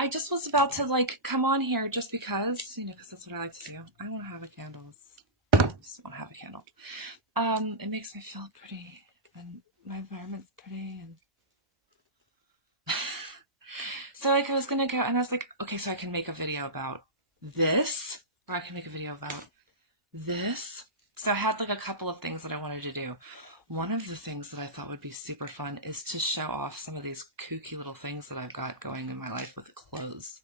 I just was about to like come on here just because, because that's what I like to do. I want to have a candle. I just want to have a candle. It makes me feel pretty, and my environment's pretty, and so like I was gonna go, and I was like, okay, so I can make a video about this, or I can make a video about this. So I had like a couple of things that I wanted to do. One of the things that I thought would be super fun is to show off some of these kooky little things that I've got going in my life with clothes.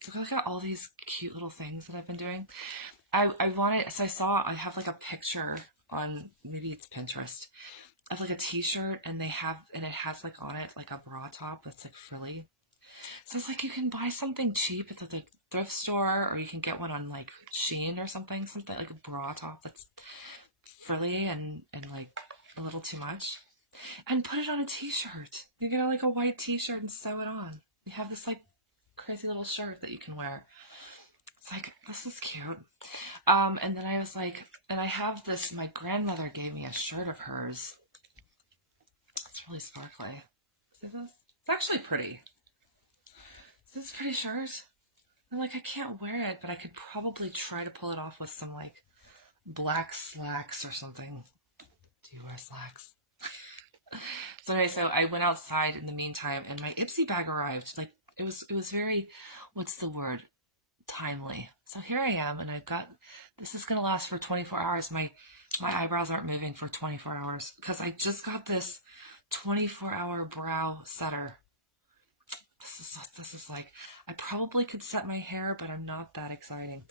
So I've got all these cute little things that I've been doing. I wanted, so I have like a picture on, maybe it's Pinterest, of like a t-shirt, and it has like on it like a bra top that's like frilly. So it's like you can buy something cheap at the thrift store, or you can get one on like Shein or something like a bra top that's frilly and like a little too much, and put it on a t-shirt. You get like a white t-shirt and sew it on. You have this like crazy little shirt that you can wear. It's like, this is cute. And then I was like, and I have this, my grandmother gave me a shirt of hers. It's really sparkly. See this? It's actually pretty. Is this a pretty shirt? I'm like, I can't wear it, but I could probably try to pull it off with some like black slacks or something. Do you wear slacks? So anyway, so I went outside in the meantime, and my Ipsy bag arrived. Like, it was very, what's the word? Timely. So here I am, and I've got, this is going to last for 24 hours. My eyebrows aren't moving for 24 hours because I just got this 24-hour brow setter. This is like, I probably could set my hair, but I'm not that exciting.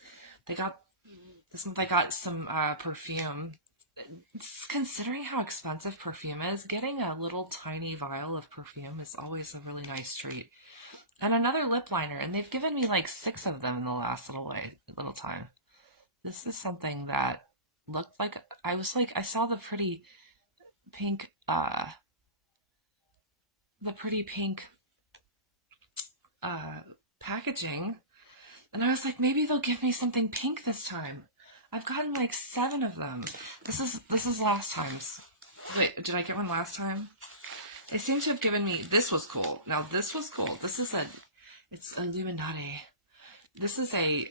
This month I got some perfume. Considering how expensive perfume is, getting a little tiny vial of perfume is always a really nice treat. And another lip liner, and they've given me like 6 of them in the last little time. This is something that looked like, I saw the pretty pink, packaging, and I was like, maybe they'll give me something pink this time. I've gotten like 7 of them. This is last time's. Wait, did I get one last time? They seem to have given me, this was cool. Now this was cool. It's Illuminati. This is a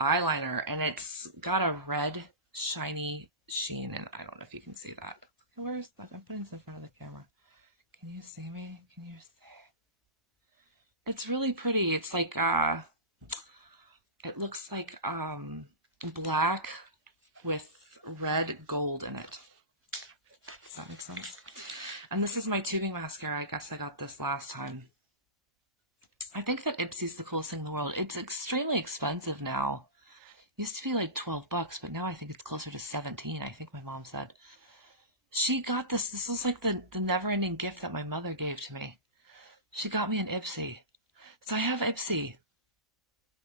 eyeliner, and it's got a red shiny sheen, and I don't know if you can see that. Where's that? I'm putting this in front of the camera. Can you see me? Can you see? It's really pretty. It's like, it looks like black with red gold in it. Does that make sense? And this is my tubing mascara. I guess I got this last time. I think that Ipsy's the coolest thing in the world. It's extremely expensive now. It used to be like $12, but now I think it's closer to 17, I think my mom said. She got this. This was like the never-ending gift that my mother gave to me. She got me an Ipsy. So I have Ipsy.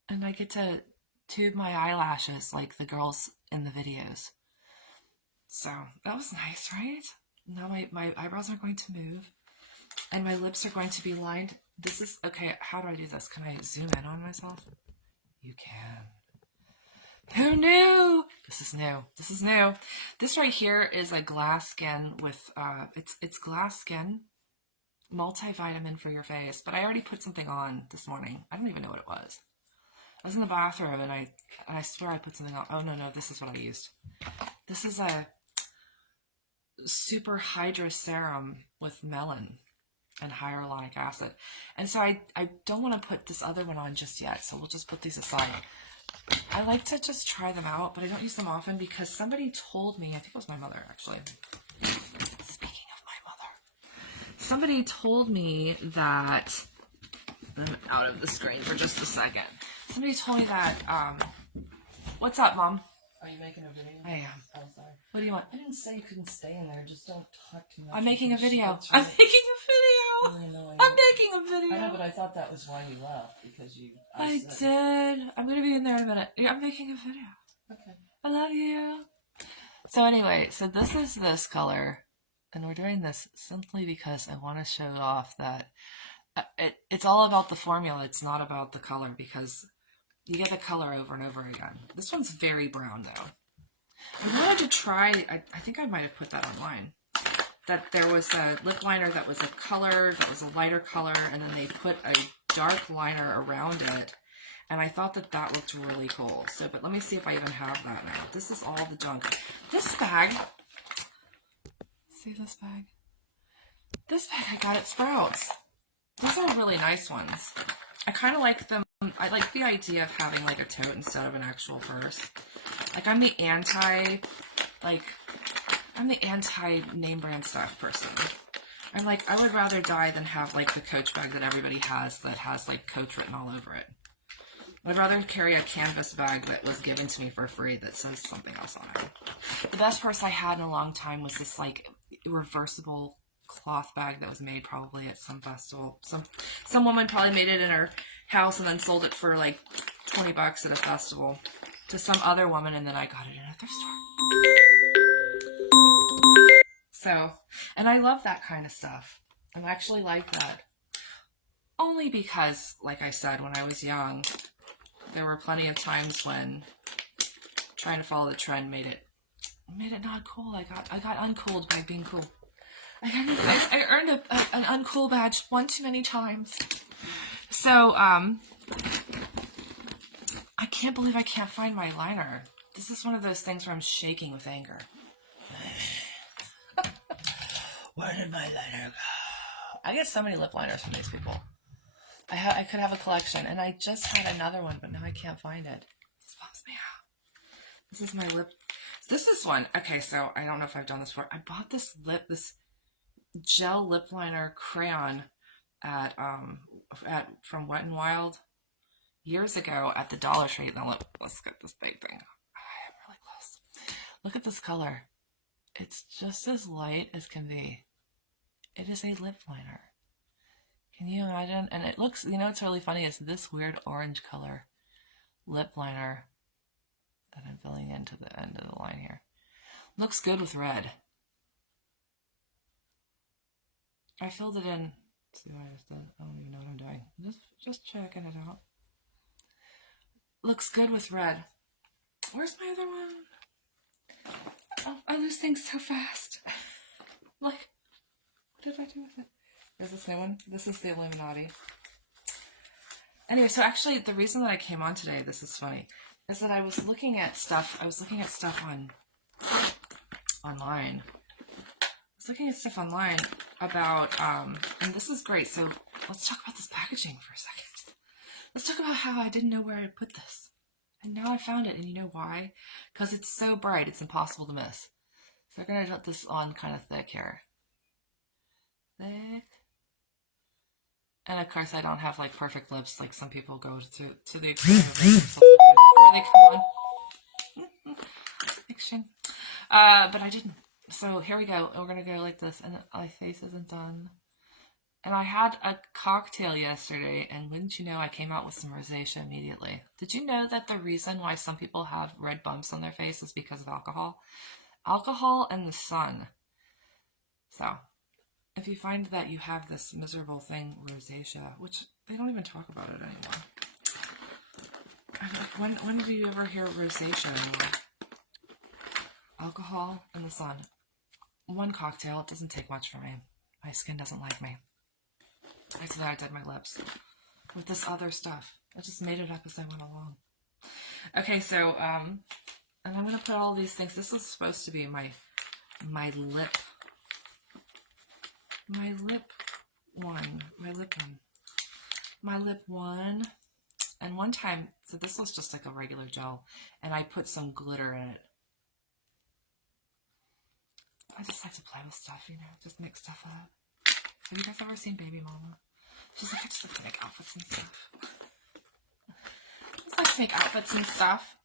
And I get to tube my eyelashes like the girls in the videos. So that was nice, right? Now my eyebrows are going to move, and my lips are going to be lined. This is, okay, how do I do this? Can I zoom in on myself? You can. Who knew? This is new. This is new. This right here is a glass skin with, it's glass skin, multivitamin for your face, but I already put something on this morning. I don't even know what it was. I was in the bathroom, and I swear I put something on. Oh, no, this is what I used. This is a Super Hydra Serum with melon and hyaluronic acid. And so I don't want to put this other one on just yet, so we'll just put these aside. I like to just try them out, but I don't use them often because somebody told me, I think it was my mother actually. Speaking of my mother, somebody told me that, I'm out of the screen for just a second. Somebody told me that, what's up, Mom? Are you making a video? I am. Oh, sorry. What do you want? I didn't say you couldn't stay in there. Just don't talk too much. I'm making a video. Really, I'm making a video. really annoying. I'm making a video. I know, but I thought that was why you left, because you... I did. I'm going to be in there in a minute. Yeah, I'm making a video. Okay. I love you. So anyway, so this is this color, and we're doing this simply because I want to show off that it's all about the formula. It's not about the color, because you get the color over and over again. This one's very brown, though. I wanted to try, I think I might have put that online, that there was a lip liner that was a color, that was a lighter color, and then they put a dark liner around it. And I thought that that looked really cool. So, but let me see if I even have that now. This is all the junk. This bag. See this bag? This bag I got at Sprouts. These are really nice ones. I kind of like them. I like the idea of having like a tote instead of an actual purse. Like I'm the anti name brand stuff person. I'm like, I would rather die than have like the Coach bag that everybody has that has like Coach written all over it. I'd rather carry a canvas bag that was given to me for free that says something else on it. The best purse I had in a long time was this like reversible cloth bag that was made probably at some festival. Some woman probably made it in her house and then sold it for like $20 at a festival to some other woman, and then I got it in a thrift store. So, and I love that kind of stuff. I actually like that. Only because, like I said, when I was young, there were plenty of times when trying to follow the trend made it not cool. I got uncooled by being cool. I earned an uncool badge one too many times. So, I can't believe I can't find my liner. This is one of those things where I'm shaking with anger. Where did my liner go? I get so many lip liners from these people. I could have a collection, and I just had another one, but now I can't find it. This bums me out. This is my lip. This is one. Okay, so I don't know if I've done this before. I bought this gel lip liner crayon from Wet n Wild years ago at the Dollar Tree. Now let's get this big thing. I'm really close. Look at this color. It's just as light as can be. It is a lip liner. Can you imagine? And it looks, you know what's really funny? It's this weird orange color lip liner that I'm filling into the end of the line here. Looks good with red. I filled it in. Let's see what I just did. I don't even know what I'm doing. Just checking it out. Looks good with red. Where's my other one? Oh, I lose things so fast. Like, what did I do with it? There's this new one. This is the Illuminati. Anyway, so actually, the reason that I came on today, this is funny, is that I was looking at stuff. I was looking at stuff online. I was looking at stuff online about, and this is great. So let's talk about this packaging for a second. Let's talk about how I didn't know where to put this. And now I found it, and you know why? Because it's so bright, it's impossible to miss. So I'm going to put this on kind of thick here. Thick. And of course, I don't have like perfect lips like some people go to the extreme of making themselves look good before they come on. Fiction. But I didn't. So here we go. We're going to go like this, and my face isn't done. And I had a cocktail yesterday, and wouldn't you know, I came out with some rosacea immediately. Did you know that the reason why some people have red bumps on their face is because of alcohol? Alcohol and the sun. So, if you find that you have this miserable thing, rosacea, which they don't even talk about it anymore. I'm like, when did you ever hear rosacea anymore? Alcohol and the sun. One cocktail, it doesn't take much for me. My skin doesn't like me. I said I did my lips with this other stuff. I just made it up as I went along. Okay, so, and I'm going to put all these things. This is supposed to be my lip one. And one time, so this was just like a regular gel, and I put some glitter in it. I just like to play with stuff, you know, just make stuff up. Have you guys ever seen Baby Mama? She's like, I just like to make outfits and stuff. I just like to make outfits and stuff.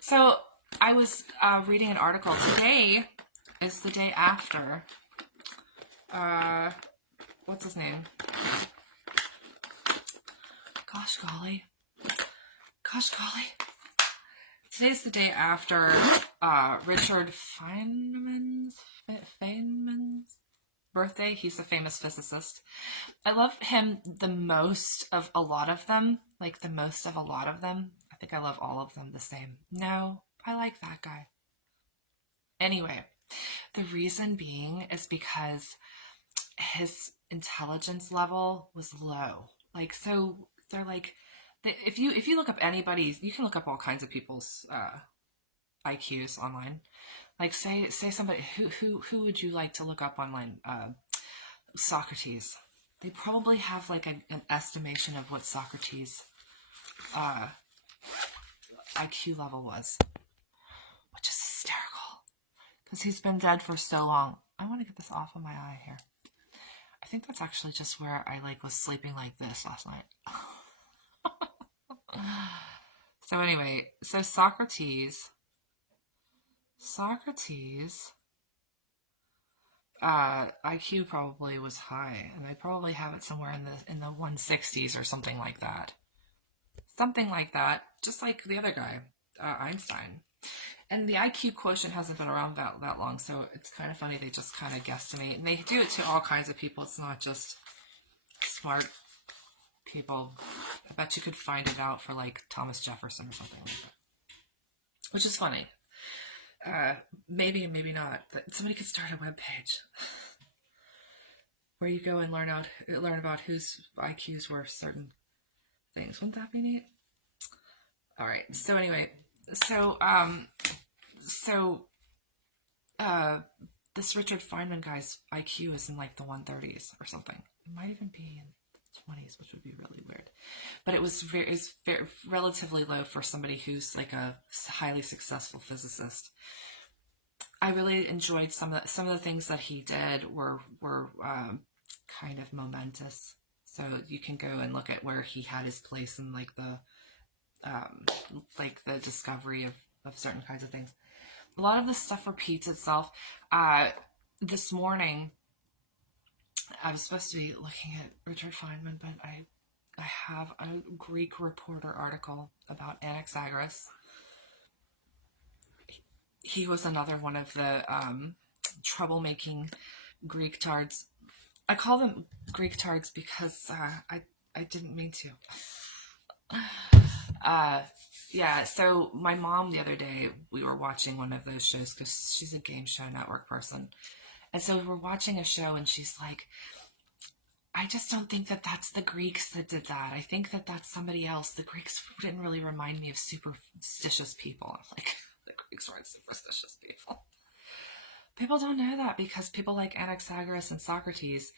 So I was reading an article. Today is the day after. What's his name? Gosh golly. Today's the day after Richard Feynman's birthday. He's a famous physicist. I love him the most of a lot of them. Like the most of a lot of them. I think I love all of them the same. No, I like that guy. Anyway, the reason being is because intelligence level was low. Like, so they're like, if you look up anybody, you can look up all kinds of people's IQs online. Like, say somebody who would you like to look up online? Socrates. They probably have like an estimation of what Socrates' IQ level was, which is hysterical because he's been dead for so long. I want to get this off of my eye here. I think that's actually just where I like was sleeping like this last night. So anyway, so Socrates IQ probably was high, and I probably have it somewhere in the 160s or something like that. Something like that, just like the other guy, Einstein. And the IQ quotient hasn't been around that long, so it's kind of funny. They just kind of guesstimate, and they do it to all kinds of people. It's not just smart people. I bet you could find it out for like Thomas Jefferson or something like that, which is funny. Maybe and maybe not, but somebody could start a web page where you go and learn about whose IQs were certain things. Wouldn't that be neat? All right. So anyway, this Richard Feynman guy's IQ is in like the 130s or something. It might even be in the 20s, which would be really weird. But it was very relatively low for somebody who's like a highly successful physicist. I really enjoyed some of the things that he did were kind of momentous. So you can go and look at where he had his place in like the discovery of certain kinds of things. A lot of this stuff repeats itself. This morning, I was supposed to be looking at Richard Feynman, but I have a Greek Reporter article about Anaxagoras. He was another one of the troublemaking Greek tards. I call them Greek tards because I didn't mean to. Yeah, so my mom the other day, we were watching one of those shows because she's a game show network person. And so we were watching a show and she's like, I just don't think that that's the Greeks that did that. I think that that's somebody else. The Greeks didn't really remind me of superstitious people. I'm like, the Greeks weren't superstitious people. People don't know that because people like Anaxagoras and Socrates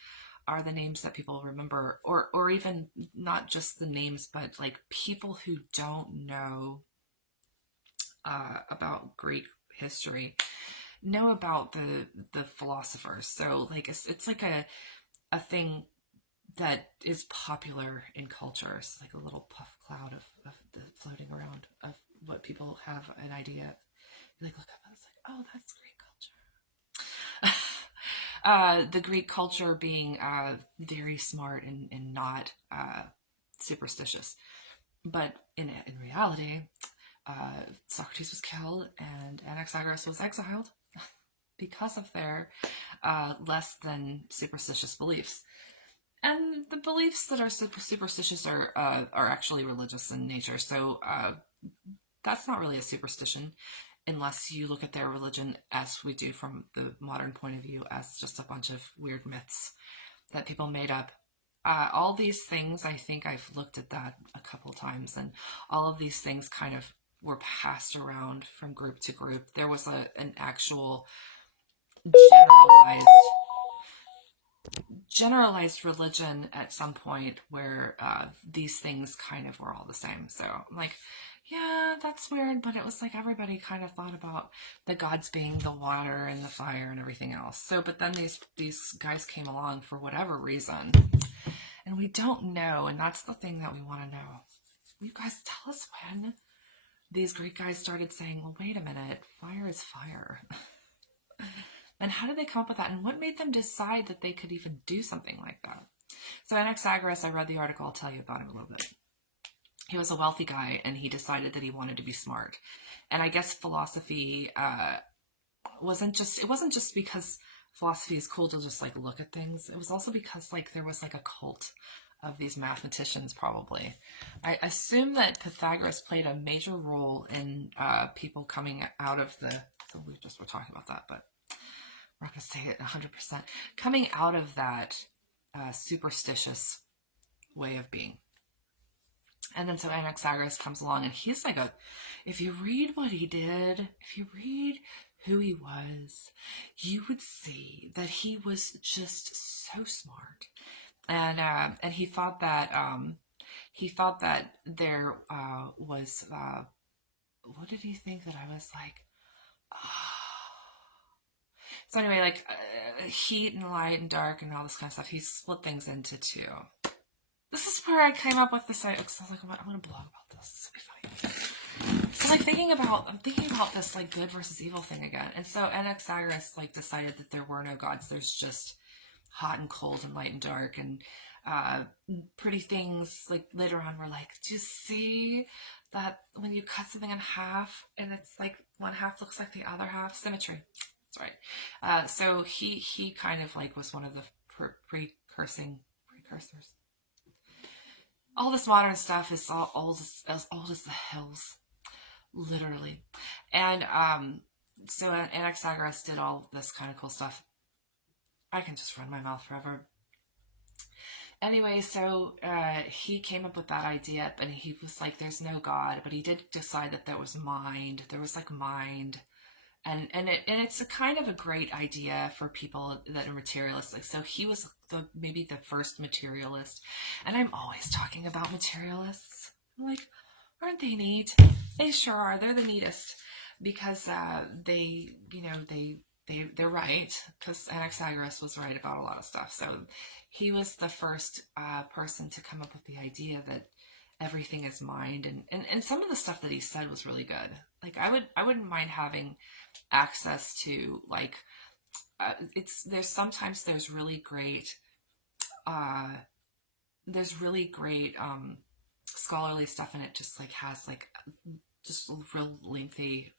are the names that people remember, or even not just the names, but like people who don't know about Greek history know about the philosophers. So like it's like a thing that is popular in culture. It's like a little puff cloud of the floating around of what people have an idea. You like look up and it's like, oh, that's Greek culture. The Greek culture being very smart and not superstitious. But in reality, Socrates was killed and Anaxagoras was exiled because of their less than superstitious beliefs. And the beliefs that are superstitious are actually religious in nature. So that's not really a superstition unless you look at their religion as we do from the modern point of view as just a bunch of weird myths that people made up. All these things, I think I've looked at that a couple times, and all of these things kind of were passed around from group to group. There was an actual generalized religion at some point where these things kind of were all the same. So I'm like, yeah, that's weird, but it was like everybody kind of thought about the gods being the water and the fire and everything else. So, but then these guys came along for whatever reason, and we don't know, and that's the thing that we want to know. You guys tell us when these Greek guys started saying, well, wait a minute, fire is fire. And how did they come up with that? And what made them decide that they could even do something like that? So Anaxagoras, I read the article. I'll tell you about him a little bit. He was a wealthy guy, and he decided that he wanted to be smart. And I guess philosophy wasn't just because philosophy is cool to just like look at things. It was also because like there was like a cult of these mathematicians probably. I assume that Pythagoras played a major role in people coming out of so we just were talking about that, but we're not going to say it 100%. Coming out of that superstitious way of being. And then so Anaxagoras comes along, and he's like if you read what he did, if you read who he was, you would see that he was just so smart. And he thought that there was what did he think that I was like? So anyway, like heat and light and dark and all this kind of stuff. He split things into two. This is where I came up with this. I was like, I'm going to blog about this. This will be funny. So like I'm thinking about this like good versus evil thing again. And so Anaxagoras like decided that there were no gods. There's just hot and cold and light and dark and pretty things. Like later on, we're like, do you see that when you cut something in half and it's like one half looks like the other half? Symmetry. That's right. So he kind of like was one of the precursors. All this modern stuff is as old as the hills, literally. And so Anaxagoras did all this kind of cool stuff. I can just run my mouth forever. Anyway, so he came up with that idea, and he was like, there's no God, but he did decide that there was mind. There was like mind. And it's a kind of a great idea for people that are materialistic. So he was maybe the first materialist. And I'm always talking about materialists. I'm like, aren't they neat? They sure are. They're the neatest because they're right, because Anaxagoras was right about a lot of stuff. So he was the first person to come up with the idea that everything is mind, and some of the stuff that he said was really good. Like I wouldn't mind having access to like there's really great scholarly stuff in it, just like has like just real lengthy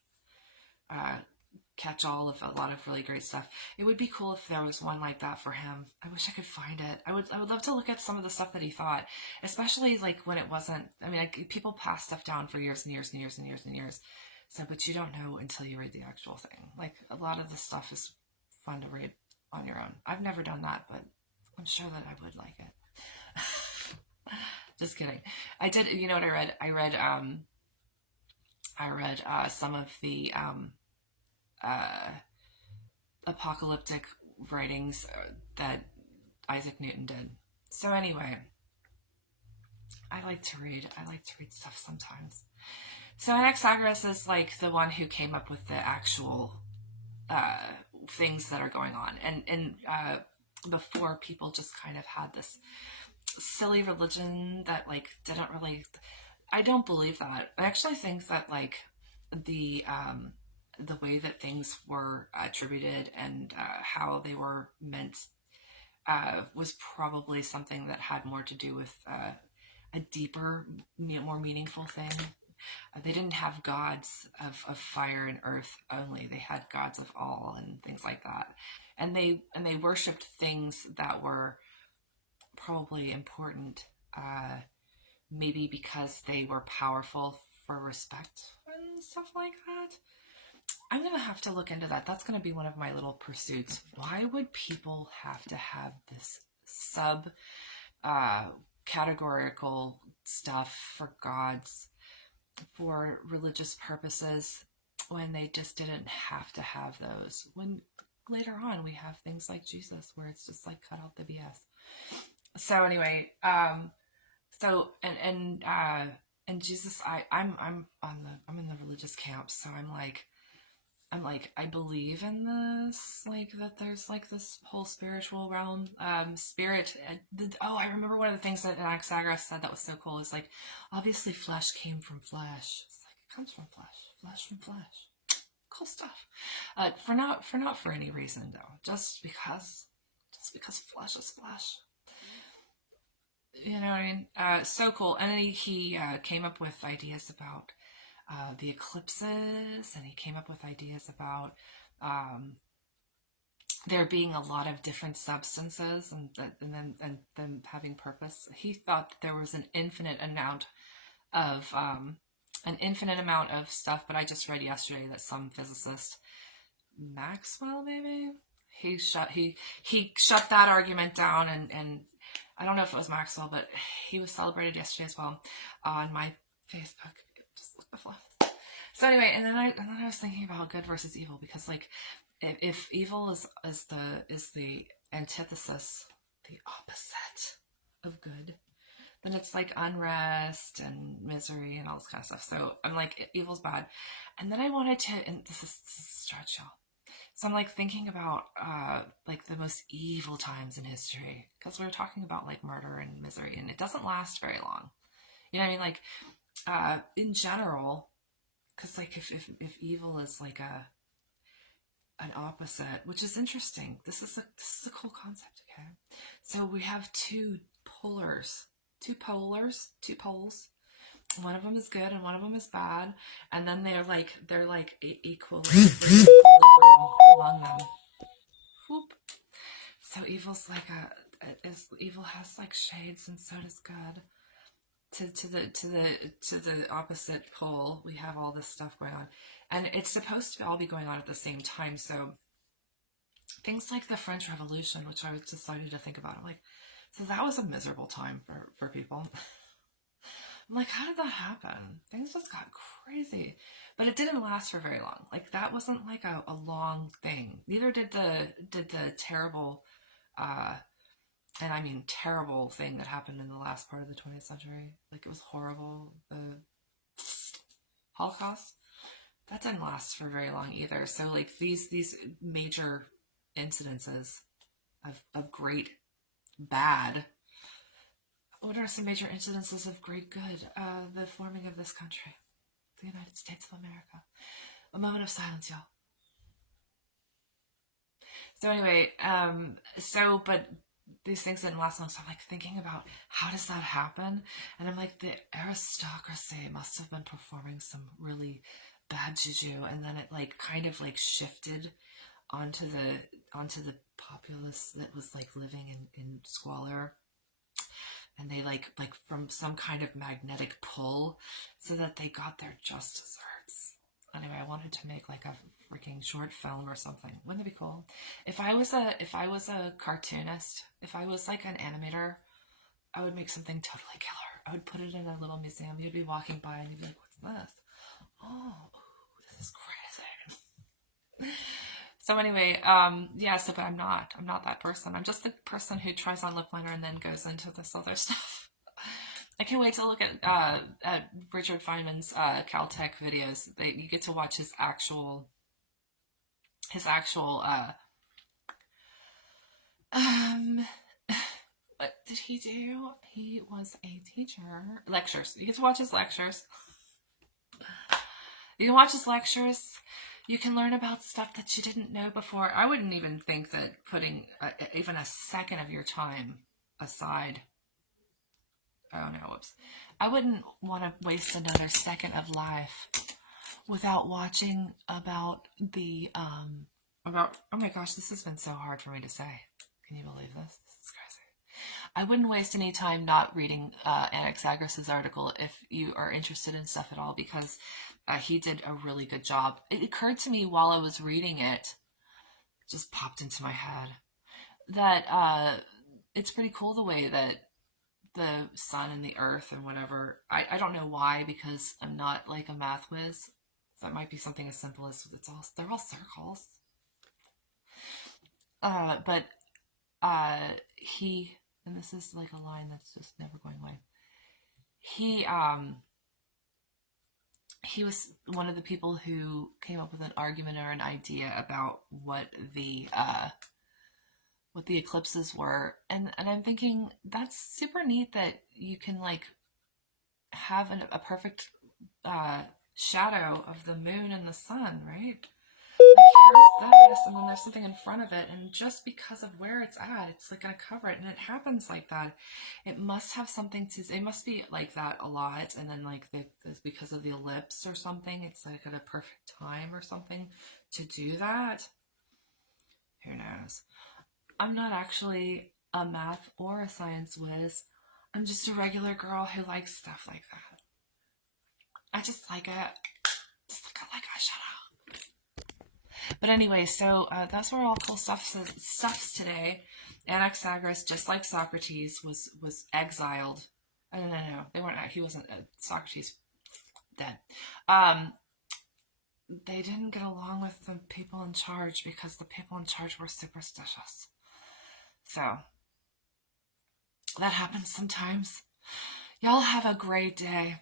catch all of a lot of really great stuff. It would be cool if there was one like that for him. I wish I could find it. I would love to look at some of the stuff that he thought, especially like when it wasn't, I mean, like people pass stuff down for years and years and years and years and years. So, but you don't know until you read the actual thing. Like a lot of the stuff is fun to read on your own. I've never done that, but I'm sure that I would like it. Just kidding. I did, you know what I read? I read some of the apocalyptic writings that Isaac Newton did. So anyway, I like to read stuff sometimes. So Anaxagoras is like the one who came up with the actual things that are going on, and before, people just kind of had this silly religion that like didn't really. I don't believe that. I actually think that like the way that things were attributed and how they were meant was probably something that had more to do with a deeper, more meaningful thing. They didn't have gods of fire and earth only. They had gods of all and things like that. And they worshipped things that were probably important, maybe because they were powerful for respect and stuff like that. I'm going to have to look into that. That's going to be one of my little pursuits. Why would people have to have this categorical stuff for gods for religious purposes when they just didn't have to have those? When later on we have things like Jesus where it's just like cut out the BS. So anyway, and Jesus, I'm in the religious camp, so I'm like, I believe in this, like that there's like this whole spiritual realm, spirit. I remember one of the things that Anaxagoras said that was so cool is like, obviously flesh came from flesh. It's like, it comes from flesh from flesh. Cool stuff. For for any reason though, just because flesh is flesh. You know what I mean? So cool. And then he came up with ideas about the eclipses, and he came up with ideas about there being a lot of different substances and then having purpose. He thought that there was an infinite amount of stuff, but I just read yesterday that some physicist, Maxwell maybe, he shut that argument down, and I don't know if it was Maxwell, but he was celebrated yesterday as well on my Facebook. Just look the fluff. So anyway, and then I was thinking about good versus evil, because like if evil is the antithesis, the opposite of good, then it's like unrest and misery and all this kind of stuff. So I'm like, evil's bad. And then I wanted to, and this is a stretch, y'all. So I'm like thinking about like the most evil times in history, because we were talking about like murder and misery, and it doesn't last very long. You know what I mean? Like in general, because like if evil is like an opposite, which is interesting. This is a cool concept. Okay, so we have two poles. One of them is good and one of them is bad, and then they're like equal among them. Whoop. So evil's like evil has like shades, and so does good. To the opposite pole, we have all this stuff going on, and it's supposed to all be going on at the same time. So things like the French Revolution, which I was just starting to think about, I'm like, so that was a miserable time for people. I'm like, how did that happen? Things just got crazy, but it didn't last for very long. Like that wasn't like a long thing. Neither did the terrible, and I mean terrible thing that happened in the last part of the 20th century. Like it was horrible. The Holocaust, that didn't last for very long either. So like these major incidences of great bad. What are some major incidences of great good? The forming of this country, the United States of America. A moment of silence, y'all. So anyway, but these things didn't last long, so I'm like thinking about how does that happen? And I'm like, the aristocracy must have been performing some really bad juju, and then it like kind of like shifted onto the populace that was like living in squalor, and they like from some kind of magnetic pull, so that they got their just desserts. Anyway, I wanted to make like a freaking short film or something. Wouldn't it be cool? If I was a cartoonist, if I was like an animator, I would make something totally killer. I would put it in a little museum. You'd be walking by and you'd be like, what's this? Oh, this is crazy. So anyway, but I'm not that person. I'm just the person who tries on lip liner and then goes into this other stuff. I can't wait to look at Richard Feynman's Caltech videos. You get to watch his actual what did he do? He was a teacher. Lectures. You get to watch his lectures. You can watch his lectures. You can learn about stuff that you didn't know before. I wouldn't even think that putting even a second of your time aside. Oh no, whoops. I wouldn't want to waste another second of life without watching about oh my gosh, this has been so hard for me to say. Can you believe this? This is crazy. I wouldn't waste any time not reading Anaxagoras' article if you are interested in stuff at all, because he did a really good job. It occurred to me while I was reading it, just popped into my head, that it's pretty cool the way that the sun and the earth and whatever, I don't know why, because I'm not like a math whiz. That might be something as simple as they're all circles. But he, and this is like a line that's just never going away. He was one of the people who came up with an argument or an idea about what the eclipses were, and I'm thinking that's super neat that you can like have a perfect shadow of the moon and the sun, right? Like here's this, and then there's something in front of it, and just because of where it's at, it's like gonna cover it, and it happens like that. It must have something to. It must be like that a lot, and then like because of the ellipse or something, it's like at a perfect time or something to do that. Who knows? I'm not actually a math or a science whiz. I'm just a regular girl who likes stuff like that. I just like it. Just like I like eyeshadow. But anyway, so that's where all cool stuff's today. Anaxagoras, just like Socrates, was exiled. No, they weren't. He wasn't. Socrates dead. They didn't get along with the people in charge because the people in charge were superstitious. So that happens sometimes. Y'all have a great day.